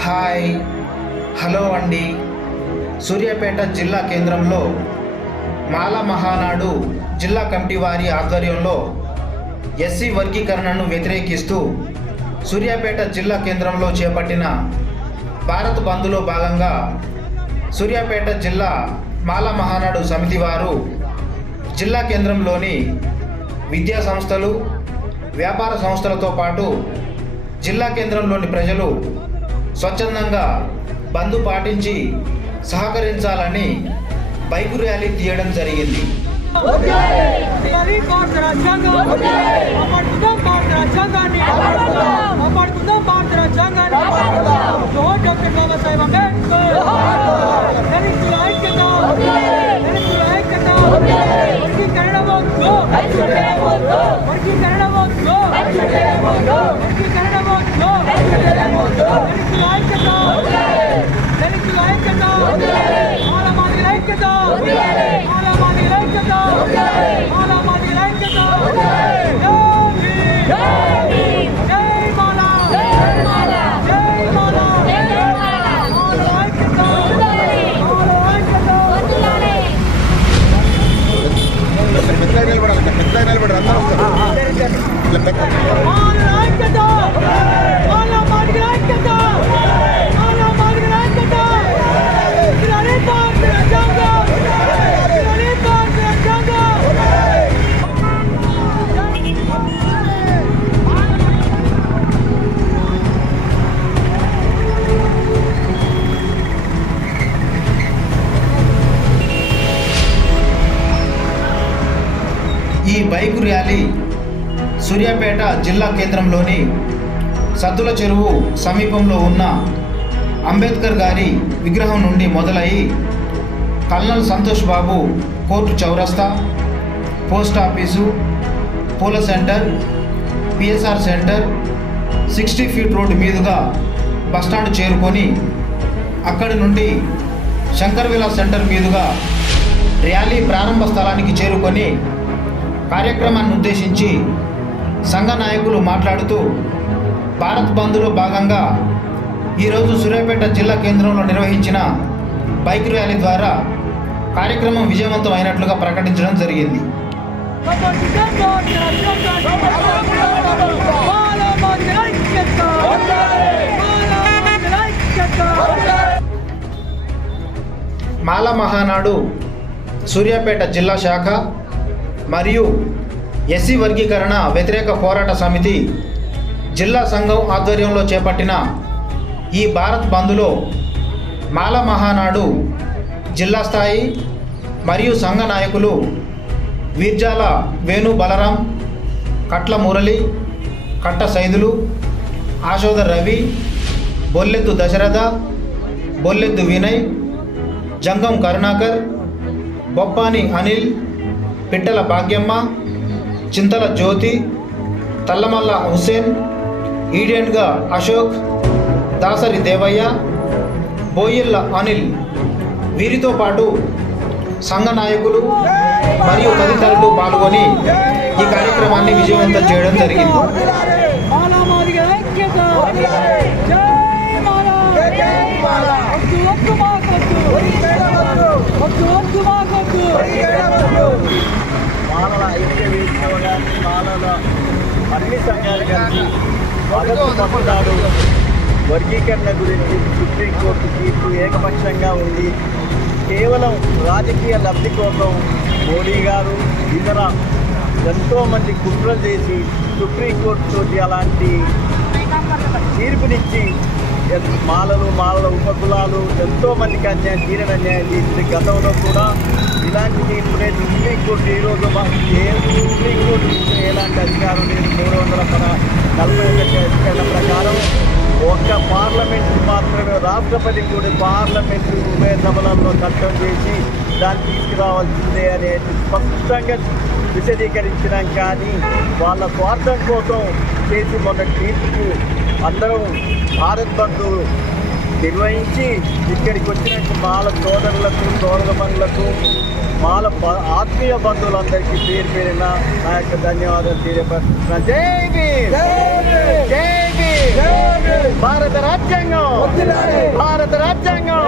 Hi hello అండి. సూర్యాపేట జిల్లా కేంద్రంలో మాల మహానాడు జిల్లా కమిటీ వారి ఆధ్వర్యంలో ఎస్సీ వర్గీకరణను వ్యతిరేకిస్తూ సూర్యాపేట జిల్లా కేంద్రంలో చేపట్టిన భారత్ బంద్లో భాగంగా సూర్యాపేట జిల్లా మాల మహానాడు సమితి వారు జిల్లా కేంద్రంలోని విద్యా సంస్థలు వ్యాపార సంస్థలతో పాటు జిల్లా కేంద్రంలోని ప్రజలు స్వచ్ఛందంగా బంద్ పాటించి సహకరించాలని బైకు ర్యాలీ తీయడం జరిగింది. మరి భారత ಮೇಲ್ಬೇಡ್ರಿ ಅಂತ ಇಲ್ಲ బైక్ ర్యాలీ సూర్యాపేట జిల్లా కేంద్రంలోని సద్దుల చెరువు సమీపంలో ఉన్న అంబేద్కర్ గారి విగ్రహం నుండి మొదలై కల్నల్ సంతోష్ బాబు కోర్టు చౌరస్తా పోస్ట్ ఆఫీసు పూల centre PSR centre sixty feet road మీదుగా బస్టాండ్ చేరుకొని అక్కడి నుండి శంకర్ సెంటర్ మీదుగా ర్యాలీ ప్రారంభ స్థలానికి చేరుకొని కార్యక్రమాన్ని ఉద్దేశించి సంఘ నాయకులు మాట్లాడుతూ భారత్ బంద్లో భాగంగా ఈరోజు సూర్యాపేట జిల్లా కేంద్రంలో నిర్వహించిన బైక్ ర్యాలీ ద్వారా కార్యక్రమం విజయవంతం అయినట్లుగా ప్రకటించడం జరిగింది. మాల మహానాడు సూర్యాపేట జిల్లా శాఖ మరియు ఎస్సీ వర్గీకరణ వ్యతిరేక పోరాట సమితి జిల్లా సంఘం ఆధ్వర్యంలో చేపట్టిన ఈ భారత్ బంద్లో మాల మహానాడు జిల్లా స్థాయి మరియు సంఘ నాయకులు వీర్జాల వేణు బలరాం కట్ల మురళి కట్ట సైదులు ఆశోద రవి బొల్లెద్దు దశరథ బొల్లెద్దు వినయ్ జంగం కరుణాకర్ బొప్పాని అనిల్ పిట్టల భాగ్యమ్మ చింతల జ్యోతి తల్లమల్ల హుసేన్ ఈడెంట్గా అశోక్ దాసరి దేవయ్య బోయిల్ల అనిల్ వీరితో పాటు సంఘ నాయకులు మరియు తదితరులు పాల్గొని ఈ కార్యక్రమాన్ని విజయవంతం చేయడం జరిగింది. కానీ అన్ని సంఘాలు కలిసి మొదటి తప్పుదాడు వర్గీకరణ గురించి సుప్రీంకోర్టు తీర్పు ఏకపక్షంగా ఉంది. కేవలం రాజకీయ లబ్ధి కోసం మోడీ గారు ఇతర ఎంతోమంది కుట్రలు చేసి సుప్రీంకోర్టు తోటి అలాంటి తీర్పునిచ్చి మాలలు మాలల ఉపకులాలు ఎంతోమందికి అన్యాయం తీరని అన్యాయం చేసింది గతంలో కూడా ఇలాంటి ఇప్పుడే సుప్రీంకోర్టు ఈ రోజు మా- ఏ సుప్రీం కోర్టు ఎలాంటి అధికారం లేదు. మూడు వందల పద నలభై ఒకటి ప్రకారం ఒక్క పార్లమెంట్ మాత్రమే రాష్ట్రపతి కూడా పార్లమెంటు ఉభయ సభలలో చట్టం చేసి దాన్ని తీసుకురావాల్సిందే అనేది స్పష్టంగా విశదీకరించినాం. కానీ వాళ్ళ స్వార్థం కోసం చేసి మొన్న తీర్పుకు అందరం భారత్ బంధు నిర్వహించి ఇక్కడికి వచ్చిన వాళ్ళ సోదరులకు సోదరమణులకు మాల ఆత్మీయ బంధువులందరికీ పేరు పేరిన నా యొక్క ధన్యవాదాలు జై భీమ్! జై భీమ్! భారత రాజ్యాంగం! భారత రాజ్యాంగం!